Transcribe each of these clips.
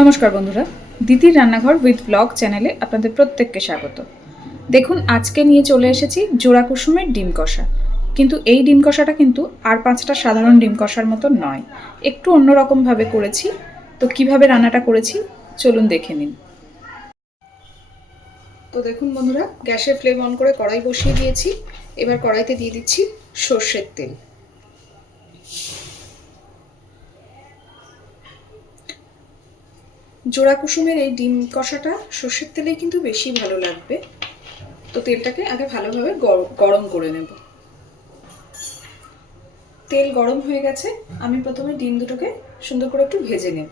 নমস্কার বন্ধুরা, দিদির রান্নাঘর উইথ ব্লগ চ্যানেলে আপনাদের প্রত্যেককে স্বাগত। দেখুন, আজকে নিয়ে চলে এসেছি জোড়া কুসুমের ডিম কষা। কিন্তু এই ডিম কষাটা কিন্তু আর 5টা সাধারণ ডিম কষার মতো নয়, একটু অন্যরকমভাবে করেছি। তো কিভাবে রান্নাটা করেছি চলুন দেখে নিন। তো দেখুন বন্ধুরা, গ্যাসের ফ্লেম অন করে কড়াই বসিয়ে দিয়েছি। এবার কড়াইতে দিয়ে দিচ্ছি সর্ষের তেল। জোড়া কুসুমের এই ডিম কষাটা সর্ষের তেলেই কিন্তু বেশি ভালো লাগবে। তো তেলটাকে আগে ভালোভাবে গরম করে নেব। তেল গরম হয়ে গেছে, আমি প্রথমে ডিম দুটোকে সুন্দর করে একটু ভেজে নেব।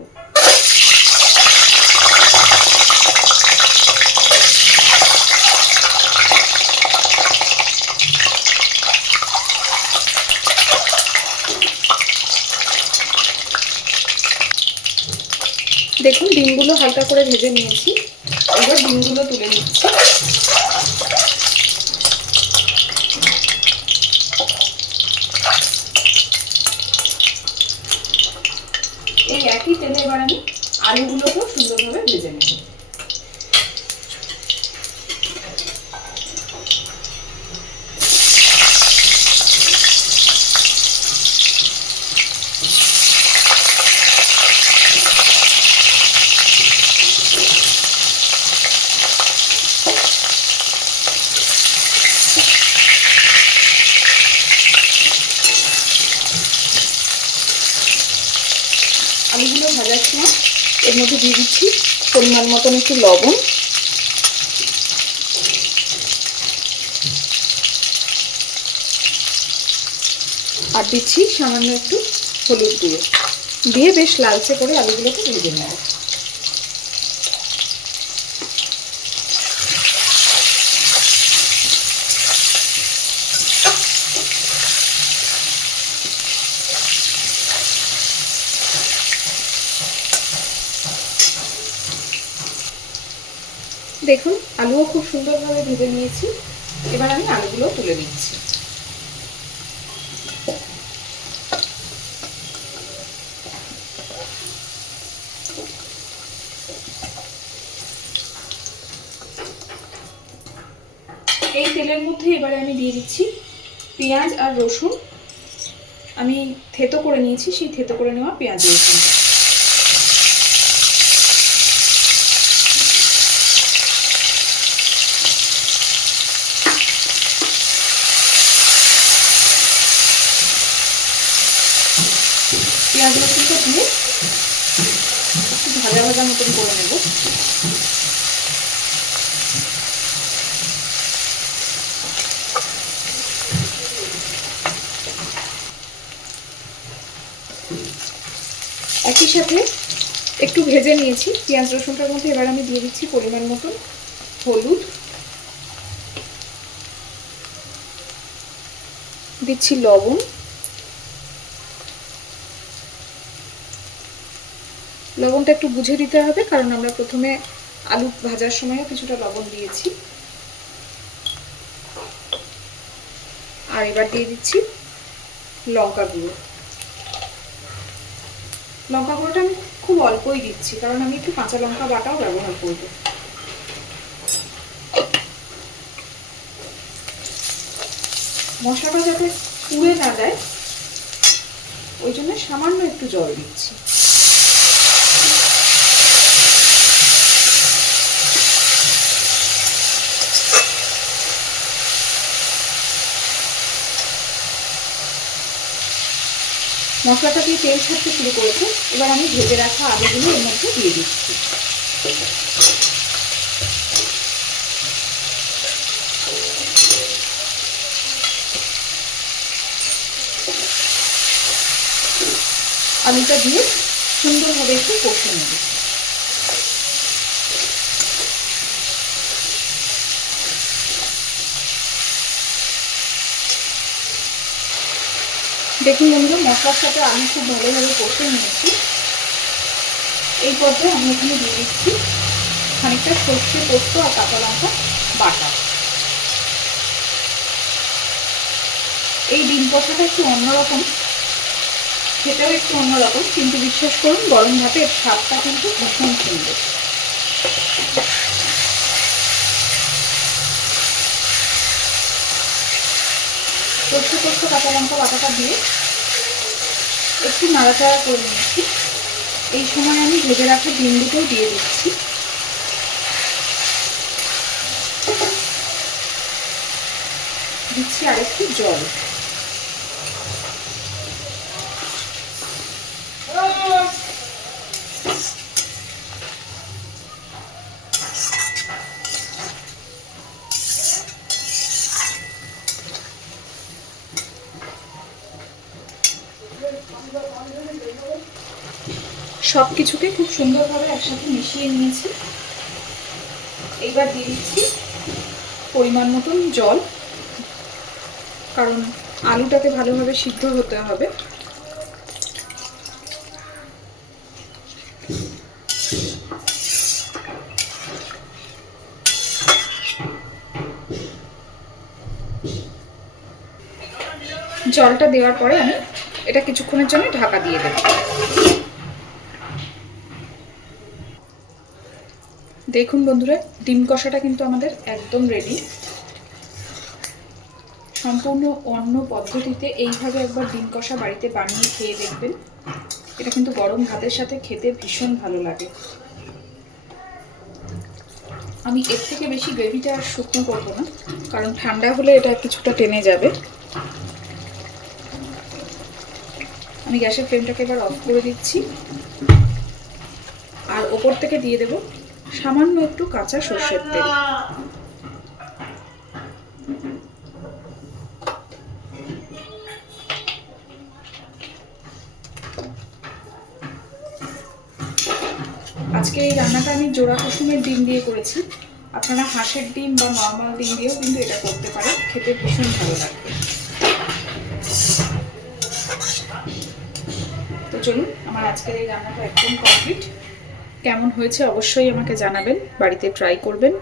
দেখুন, ডিমগুলো হালকা করে ভেজে নিয়েছি। এবার ডিমগুলো তুলে নিচ্ছি। এই একই তেলে এবার আমি আলুগুলোকেও সুন্দরভাবে ভেজে নেব। আলুগুলো ভাজার সময় এর মধ্যে দিয়ে দিচ্ছি পরিমাণ মতন একটু লবণ, আর দিচ্ছি সামান্য একটু হলুদ গুঁড়ো, দিয়ে বেশ লালচে করে আলুগুলোকে ভেজে নেব। দেখুন, আলুও খুব সুন্দরভাবে ভেজে নিয়েছি। এবার আমি আলুগুলো তুলে দিচ্ছি। এই তেলের মধ্যে এবারে আমি দিয়ে দিচ্ছি পেঁয়াজ আর রসুন। আমি থেতো করে নিয়েছি, সেই থেতো করে নেওয়া পেঁয়াজ রসুন। পেঁয়াজ রসুনটা দিয়ে একটু ভাজা ভাজা মতন করে নেব। একই সাথে একটু ভেজে নিয়েছি পেঁয়াজ রসুনটার মধ্যে। এবার আমি দিয়ে দিচ্ছি পরিমাণ মতন হলুদ, দিচ্ছি লবণ, লবণটা একটু বুঝে দিতে হবে কারণ আমরা প্রথমে আলু ভাজার সময়ও কিছুটা লবণ দিয়েছি। আর এবার দিয়ে দিচ্ছি লঙ্কা গুঁড়ো। লঙ্কা গুঁড়োটা আমি খুব অল্পই দিচ্ছি কারণ আমি একটু কাঁচা লঙ্কা বাটাও ব্যবহার করব। মশলাটা যাতে পুড়ে না যায় ওই জন্য সামান্য একটু জল দিচ্ছি। মশলাটা দিয়ে তেল ছাড়তে শুরু করেছে। এবার আমি ভেজে রাখা আলুগুলো এর মধ্যে দিয়ে দিচ্ছি। আলুটা দিয়ে সুন্দরভাবে একটু কষে নেব। দেখুন বন্ধুরা, মশলার সাথে আলু খুব ভালোভাবে কষে নিয়েছি। এই পর্যায়ে আমি এখানে দিয়ে দিচ্ছি খানিকটা সর্ষে পোস্ত আর কাঁচা লঙ্কা বাটা। এই ডিম কষাটা একটু অন্যরকম, খেতেও একটু অন্যরকম, কিন্তু বিশ্বাস করুন গরম ভাতের স্বাদটা কিন্তু ভীষণ সুন্দর। সর্ষে পোস্ত কাঁচা লঙ্কা বাটাটা দিয়ে একটু নাড়াচাড়া করে নিচ্ছি। এই সময় আমি ভেজে রাখা ডিম দুটোও দিয়ে দিচ্ছি। দিচ্ছি আর একটু জল। সব কিছুকে খুব সুন্দরভাবে একসাথে মিশিয়ে নিয়েছি। এইবার দিয়ে দিচ্ছি পরিমাণ মতন জল, কারণ আলুটাকে ভালোভাবে সিদ্ধ হতে হবে। জলটা দেওয়ার পরে আমি এটা কিছুক্ষণের জন্য ঢাকা দিয়ে দেব। দেখুন বন্ধুরা, ডিম কষাটা কিন্তু আমাদের একদম রেডি। সম্পূর্ণ অন্য পদ্ধতিতে এইভাবে একবার ডিম কষা বাড়িতে বানিয়ে খেয়ে দেখবেন। এটা কিন্তু গরম ভাতের সাথে খেতে ভীষণ ভালো লাগে। আমি এর থেকে বেশি গ্রেভিটা আর শুকনো করবো না, কারণ ঠান্ডা হলে এটা কিছুটা টেনে যাবে। আমি গ্যাসের ফ্লেমটাকে এবার অফ করে দিচ্ছি, আর ওপর থেকে দিয়ে দেব সামান্য একটু কাঁচা সর্ষের তেল। আজকে এই রান্নাটা আমি জোড়া কুসুমের ডিম দিয়ে করেছি। আপনারা হাঁসের ডিম বা নর্মাল ডিম দিয়েও কিন্তু এটা করতে পারেন, খেতে ভীষণ ভালো লাগবে। তো চলুন, আমার আজকের এই রান্নাটা একদম কমপ্লিট। কেমন হয়েছে অবশ্যই আমাকে জানাবেন, বাড়িতে ট্রাই করবেন।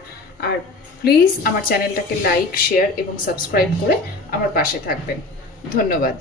আর প্লিজ আমার চ্যানেলটাকে লাইক, শেয়ার এবং সাবস্ক্রাইব করে আমার পাশে থাকবেন। ধন্যবাদ।